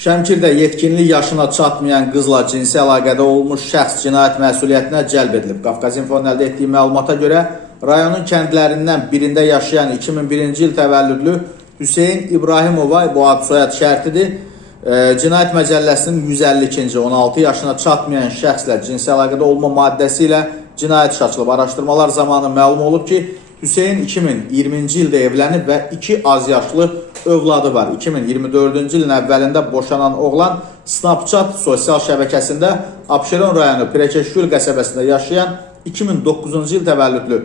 Şəmkirdə yetkinlik yaşına çatmayan qızla cinsi əlaqədə olmuş şəxs cinayət məsuliyyətinə cəlb edilib. Qafqaz İnfonun əldə etdiyi məlumata görə rayonun kəndlərindən birində yaşayan 2001-ci il təvəllüdlü Hüseyn İbrahimova, bu ad soyad şərtidir, Cinayət Məcəlləsinin 152-ci 16 yaşına çatmayan şəxslə cinsi əlaqədə olma maddəsi ilə cinayət işi açılıb. Araşdırmalar zamanı məlum olub ki, Hüseyn 2020-ci ildə evlənib və 2 az yaşlı övladı var. 2024-cü ilin əvvəlində boşanan oğlan Snapchat sosial şəbəkəsində Abşeron rayonu Pirəkəşgül qəsəbəsində yaşayan 2009-cu il təvəllüdlü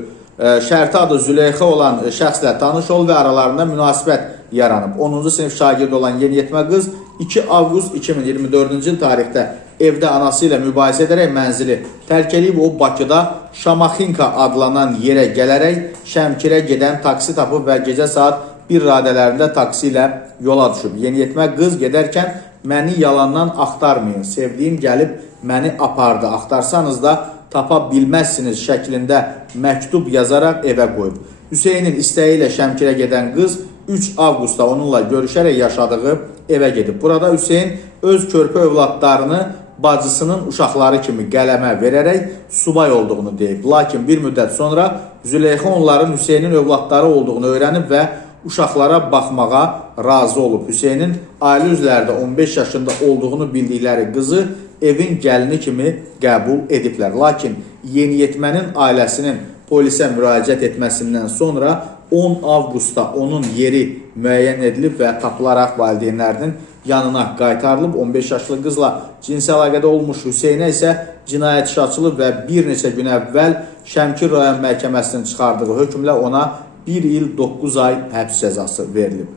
şərti adı Züleyxa olan şəxslə tanış ol və aralarında münasibət yaranıb. 10-cu sinif şagirdi olan yeniyetmə qız 2 avqust 2024-cü il tarixdə evdə anası ilə mübahisə edərək mənzili tərk edib, o Bakıda Şamaxinka adlanan yerə gələrək Şəmkirə gedən taksi tapıb və gecə saat 1 radələrində taksi ilə yola düşüb. Yeniyetmə qız gedərkən məni yalandan axtarmayın, sevdiyim gəlib məni apardı, axtarsanız da tapa bilməzsiniz şəklində məktub yazaraq evə qoyub. Hüseynin istəyi ilə Şəmkirə gedən qız 3 avqustda onunla görüşərək yaşadığı evə gedib. Burada Hüseyn öz körpə övladlarını bacısının uşaqları kimi qələmə verərək subay olduğunu deyib. Lakin bir müddət sonra Züleyxa onların Hüseynin övladları olduğunu öyrənib və uşaqlara baxmağa razı olub. Hüseynin ailə üzvlərdə 15 yaşında olduğunu bildikləri qızı evin gəlini kimi qəbul ediblər. Lakin yeniyetmənin ailəsinin polisə müraciət etməsindən sonra 10 avqustda onun yeri müəyyən edilib və tapılaraq valideynlərinin yanına qaytarılıb. 15 yaşlı qızla cinsi əlaqədə olmuş Hüseynə isə cinayət işi açılıb və bir neçə gün əvvəl Şəmkir rayon məhkəməsinin çıxardığı hökmlə ona 1 il 9 ay həbs cəzası verilib.